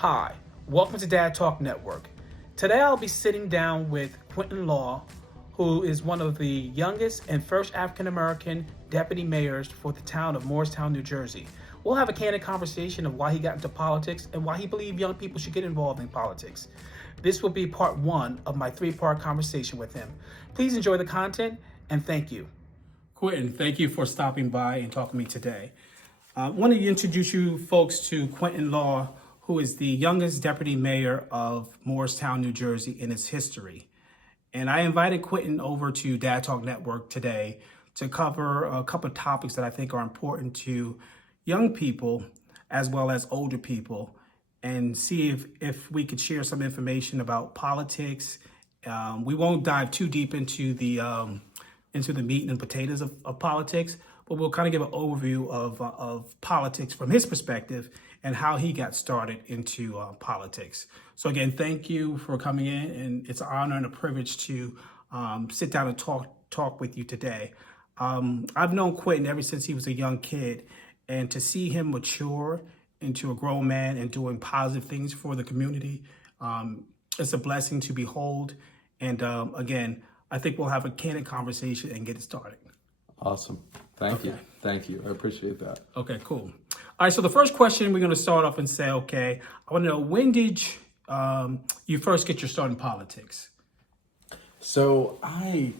Hi, welcome to DadTalk Network. Today I'll be sitting down with Quinton, who is one of the youngest and first African American deputy mayors for the town of Moorestown, New Jersey. We'll have a candid conversation of why he got into politics and why he believes young people should get involved in politics. This will be part one of my three-part conversation with him. Please enjoy the content and thank you. Quinton, thank you for stopping by and talking to me today. I want to introduce you folks to Quinton Law, who is the youngest deputy mayor of Moorestown, New Jersey in its history. And I invited Quinton over to DadTalk Network today to cover a couple of topics that I think are important to young people as well as older people, and see if we could share some information about politics. We won't dive too deep into the meat and potatoes of politics, but we'll kind of give an overview of politics from his perspective and how he got started into politics. So again, thank you for coming in, and it's an honor and a privilege to sit down and talk with you today. I've known Quinton ever since he was a young kid, and to see him mature into a grown man and doing positive things for the community, it's a blessing to behold. And again, I think we'll have a candid conversation and get it started. Awesome. Thank you. Thank you. I appreciate that. Okay, cool. All right, so the first question, we're going to start off and say, okay, I want to know, when did you first get your start in politics? So I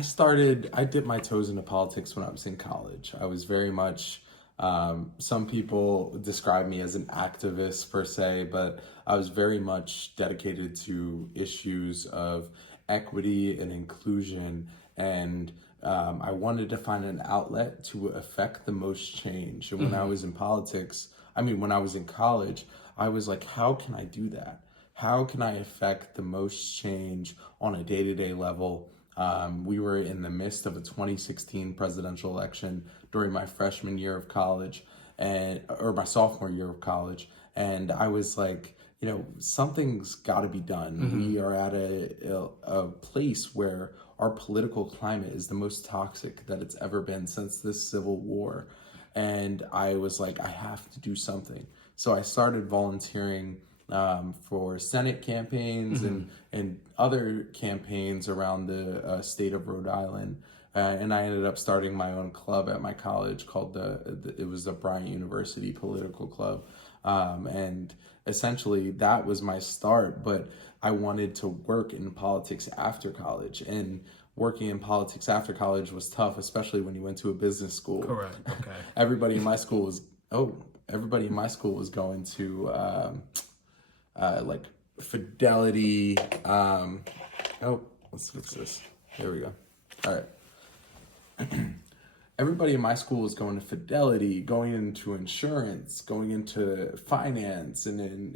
dipped my toes into politics when I was in college. I was very much, some people describe me as an activist per se, but I was very much dedicated to issues of equity and inclusion, and I wanted to find an outlet to affect the most change. And when I was in when I was in college, I was like, how can I do that? How can I affect the most change on a day-to-day level? We were in the midst of a 2016 presidential election during my freshman year of college, or my sophomore year of college. And I was like, something's got to be done. We are at a place where our political climate is the most toxic that it's ever been since this Civil War. And I was like, I have to do something. So I started volunteering for Senate campaigns and other campaigns around the state of Rhode Island. And I ended up starting my own club at my college called it was the Bryant University Political Club. And essentially that was my start, but I wanted to work in politics after college, and working in politics after college was tough, especially when you went to a business school. Correct. Okay. Everybody in my school was going to like Fidelity. Let's fix this. There we go. All right. Everybody in my school was going to Fidelity, going into insurance, going into finance, and then,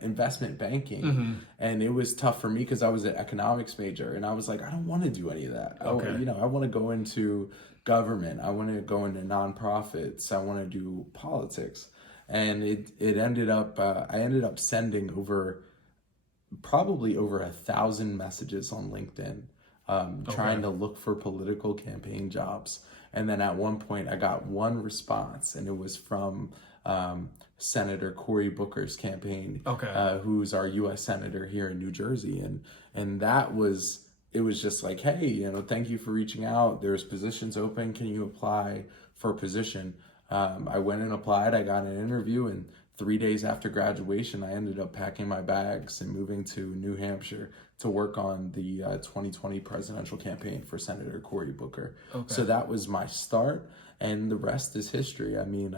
investment banking. And it was tough for me because I was an economics major, and I was like, I don't want to do any of that. Okay. I want to go into government. I want to go into nonprofits. I want to do politics. And it ended up, I ended up sending probably over 1,000 messages on LinkedIn, trying to look for political campaign jobs. And then at one point I got one response, and it was from Senator Cory Booker's campaign, who's our U.S. Senator here in New Jersey. And it was just like, hey, thank you for reaching out. There's positions open. Can you apply for a position? I went and applied. I got an interview, and 3 days after graduation, I ended up packing my bags and moving to New Hampshire to work on the 2020 presidential campaign for Senator Cory Booker. Okay. So that was my start, and the rest is history. I mean,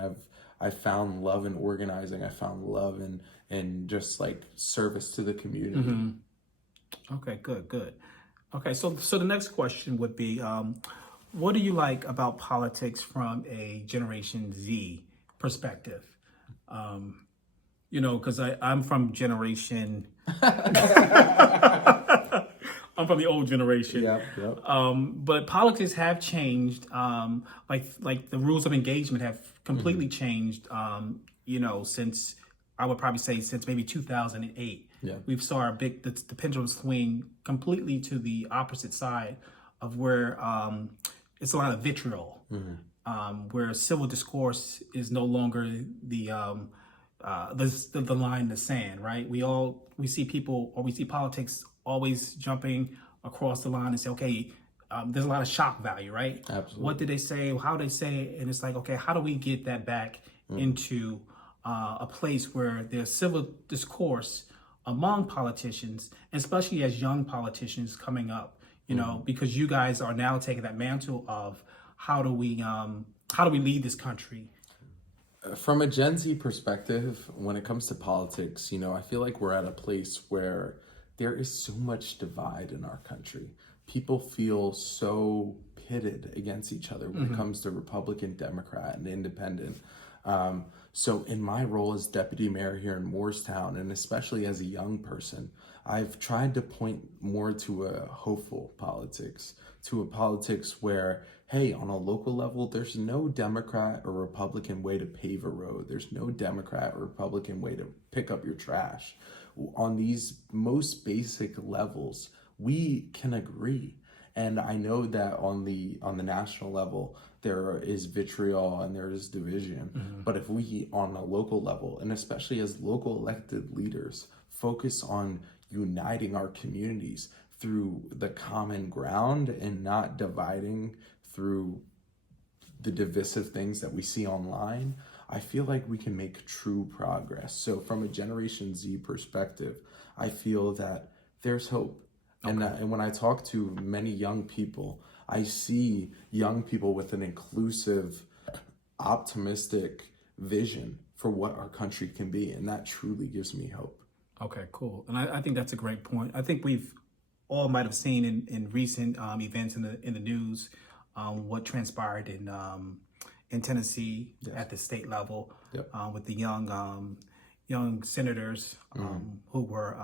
I found love in organizing. I found love in just like service to the community. Okay, good. Okay, so the next question would be, what do you like about politics from a Generation Z perspective? Because I'm from generation. I'm from the old generation. Yep. But politics have changed. Like the rules of engagement have completely changed. Since I would probably say since maybe 2008. Yeah. We've saw the pendulum swing completely to the opposite side of where it's a lot of vitriol. Where civil discourse is no longer the the line in the sand, right? We see people, or we see politics always jumping across the line and say, okay, there's a lot of shock value, right? Absolutely. What did they say? How they say it? And it's like, okay, how do we get that back into a place where there's civil discourse among politicians, and especially as young politicians coming up, because you guys are now taking that mantle of how do we lead this country? From a Gen Z perspective, when it comes to politics, I feel like we're at a place where there is so much divide in our country. People feel so pitted against each other when it comes to Republican, Democrat, and Independent. So in my role as deputy mayor here in Moorestown, and especially as a young person, I've tried to point more to a hopeful politics, to a politics where, hey, on a local level, there's no Democrat or Republican way to pave a road. There's no Democrat or Republican way to pick up your trash. On these most basic levels, we can agree. And I know that on the national level, there is vitriol and there is division. But if we, on a local level, and especially as local elected leaders, focus on uniting our communities through the common ground and not dividing through the divisive things that we see online, I feel like we can make true progress. So from a Generation Z perspective, I feel that there's hope. Okay. And when I talk to many young people, I see young people with an inclusive, optimistic vision for what our country can be. And that truly gives me hope. Okay, cool. And I think that's a great point. I think we've all might have seen in recent events in the news what transpired in Tennessee. Yes. At the state level. Yep. With the young senators who were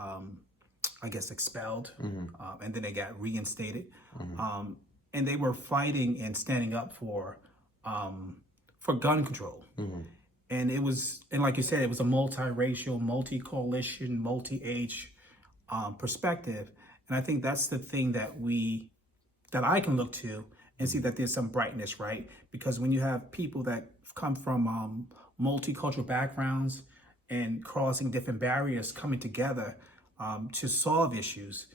I guess expelled, and then they got reinstated, and they were fighting and standing up for gun control. And it was, and like you said, it was a multiracial, multi-coalition, multi-age perspective. And I think that's the thing that I can look to and see that there's some brightness, right? Because when you have people that come from multicultural backgrounds and crossing different barriers coming together to solve issues,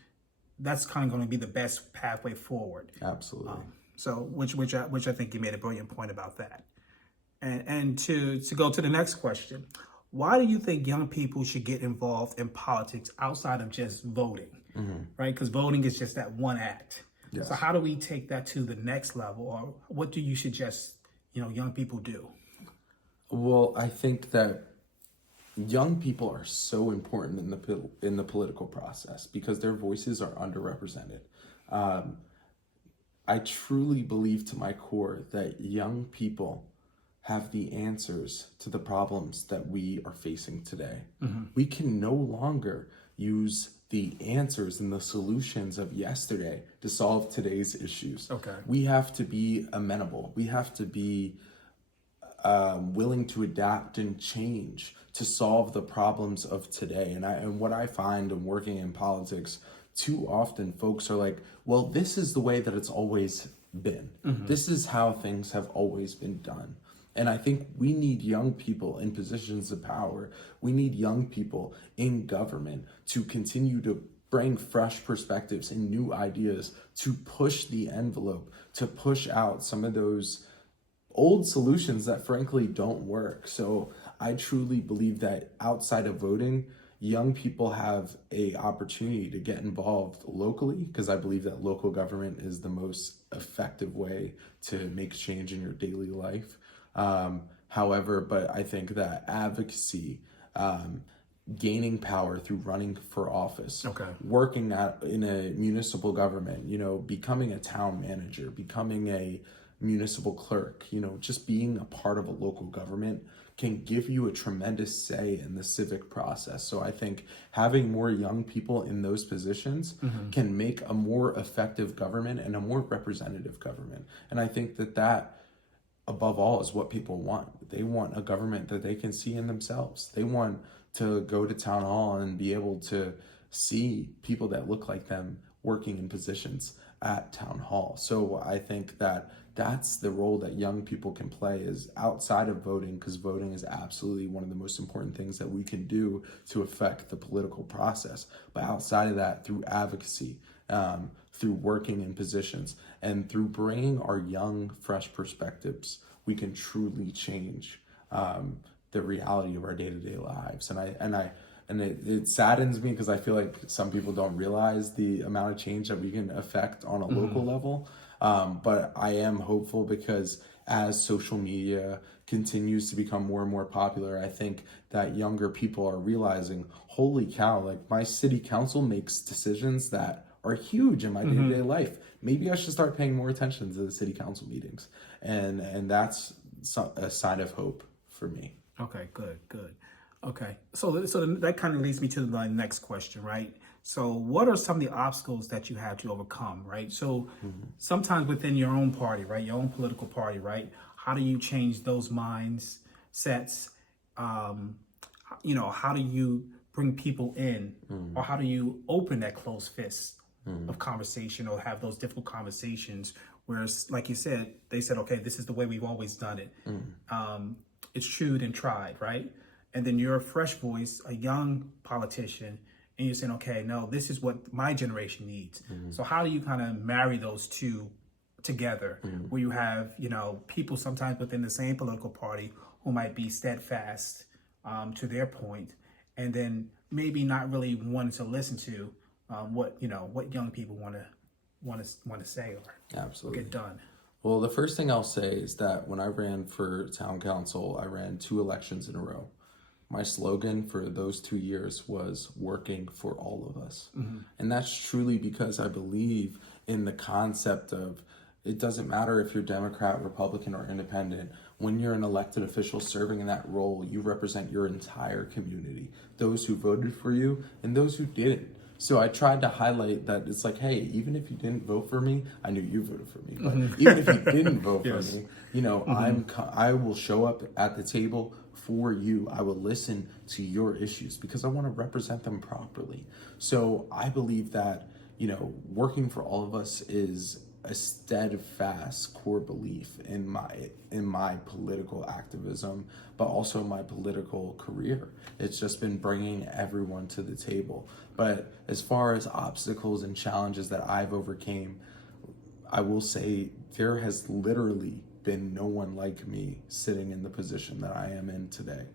that's kind of going to be the best pathway forward. Absolutely. Which I think you made a brilliant point about that. And to go to the next question, why do you think young people should get involved in politics outside of just voting, right? Because voting is just that one act. Yes. So how do we take that to the next level, or what do you suggest, young people do? Well, I think that young people are so important in the political process because their voices are underrepresented. I truly believe to my core that young people have the answers to the problems that we are facing today. We can no longer use the answers and the solutions of yesterday to solve today's issues. Okay. We have to be amenable. We have to be willing to adapt and change to solve the problems of today. And what I find in working in politics, too often folks are like, well, this is the way that it's always been. This is how things have always been done. And I think we need young people in positions of power. We need young people in government to continue to bring fresh perspectives and new ideas, to push the envelope, to push out some of those old solutions that frankly don't work. So I truly believe that outside of voting, young people have a opportunity to get involved locally, because I believe that local government is the most effective way to make change in your daily life. However, but I think that advocacy, gaining power through running for office, working in a municipal government, becoming a town manager, becoming a municipal clerk, just being a part of a local government can give you a tremendous say in the civic process. So I think having more young people in those positions can make a more effective government and a more representative government. And I think that above all is what people want. They want a government that they can see in themselves. They want to go to town hall and be able to see people that look like them working in positions at town hall. So I think that that's the role that young people can play, is outside of voting, because voting is absolutely one of the most important things that we can do to affect the political process. But outside of that, through advocacy, through working in positions, and through bringing our young, fresh perspectives, we can truly change the reality of our day-to-day lives. And it saddens me because I feel like some people don't realize the amount of change that we can affect on a local level. But I am hopeful, because as social media continues to become more and more popular, I think that younger people are realizing, holy cow, like my city council makes decisions that are huge in my day-to-day life. Maybe I should start paying more attention to the city council meetings. And that's a sign of hope for me. Okay, good. Okay, so that kind of leads me to my next question, right? So what are some of the obstacles that you had to overcome, right? So sometimes within your own party, right, your own political party, right, how do you change those mindsets? How do you bring people in, or how do you open that closed fist of conversation, or have those difficult conversations where, like you said, they said, okay, this is the way we've always done it. It's chewed and tried, right? And then you're a fresh voice, a young politician, and you're saying, okay, no, this is what my generation needs. So how do you kind of marry those two together, where you have, people sometimes within the same political party who might be steadfast to their point, and then maybe not really wanting to listen to what young people want to say or get done. Well, the first thing I'll say is that when I ran for town council, I ran 2 elections in a row. My slogan for those 2 years was working for all of us. And that's truly because I believe in the concept of, it doesn't matter if you're Democrat, Republican, or independent. When you're an elected official serving in that role, you represent your entire community, those who voted for you and those who didn't. So I tried to highlight that it's like, hey, even if you didn't vote for me, I knew you voted for me, but even if you didn't vote for me, I will show up at the table for you. I will listen to your issues because I want to represent them properly. So I believe that, working for all of us is a steadfast core belief in my political activism, but also my political career. It's just been bringing everyone to the table. But as far as obstacles and challenges that I've overcame, I will say there has literally been no one like me sitting in the position that I am in today.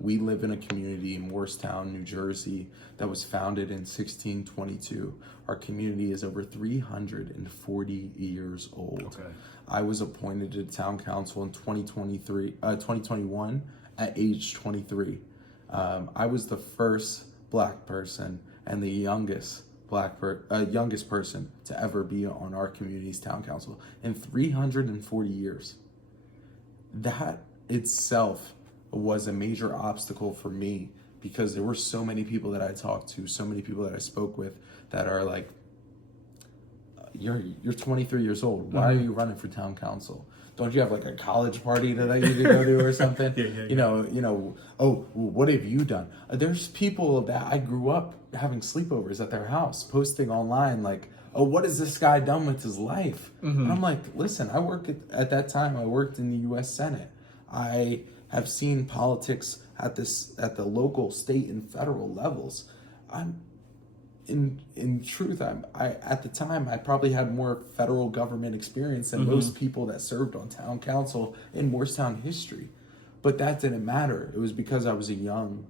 We live in a community in Moorestown, New Jersey, that was founded in 1622. Our community is over 340 years old. Okay. I was appointed to town council in 2021 at age 23. I was the first Black person and the youngest youngest person to ever be on our community's town council in 340 years. That itself was a major obstacle for me because there were so many people that I talked to, so many people that I spoke with that are like, you're 23 years old. Why are you running for town council? Don't you have like a college party that you could go to or something? Oh, what have you done? There's people that I grew up having sleepovers at their house, posting online like, oh, what has this guy done with his life? And I'm like, listen, at that time, I worked in the U.S. Senate. I have seen politics at the local, state, and federal levels. In truth, at the time, I probably had more federal government experience than most people that served on town council in Moorestown history. But that didn't matter. It was because I was a young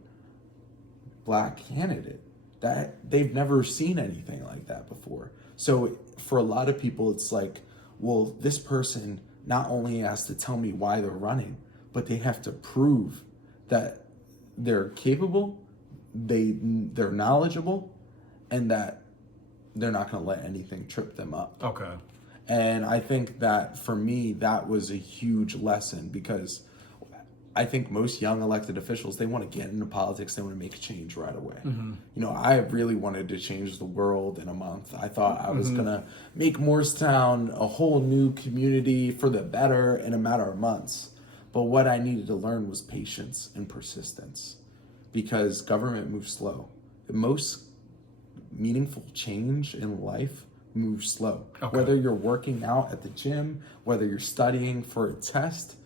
Black candidate. That they've never seen anything like that before. So for a lot of people, it's like, well, this person not only has to tell me why they're running, but they have to prove that they're capable, they're knowledgeable, and that they're not going to let anything trip them up. Okay. And I think that for me, that was a huge lesson because I think most young elected officials, they want to get into politics, they want to make a change right away. I really wanted to change the world in a month. I thought I was going to make Moorestown a whole new community for the better in a matter of months. But what I needed to learn was patience and persistence because government moves slow. The most meaningful change in life move slow. Okay. Whether you're working out at the gym, whether you're studying for a test,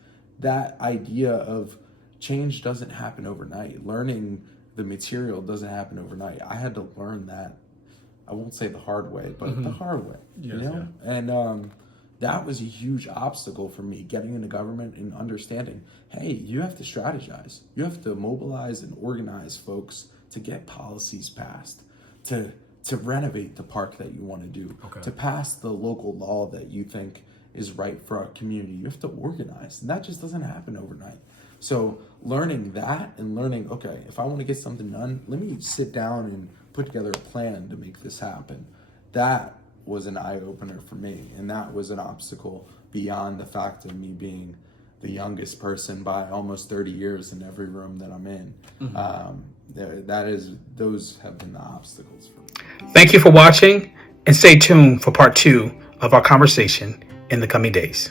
that idea of change doesn't happen overnight. Learning the material doesn't happen overnight. I had to learn that, I won't say the hard way, but the hard way, Yes, you know? yeah. And that was a huge obstacle for me, getting into government and understanding, hey, you have to strategize. You have to mobilize and organize folks to get policies passed, to renovate the park that you want to do, to pass the local law that you think is right for our community. You have to organize, and that just doesn't happen overnight. So learning that and learning, okay, if I want to get something done, let me sit down and put together a plan to make this happen. That was an eye-opener for me, and that was an obstacle beyond the fact of me being the youngest person by almost 30 years in every room that I'm in. Those have been the obstacles for me. Thank you for watching, and stay tuned for part 2 of our conversation in the coming days.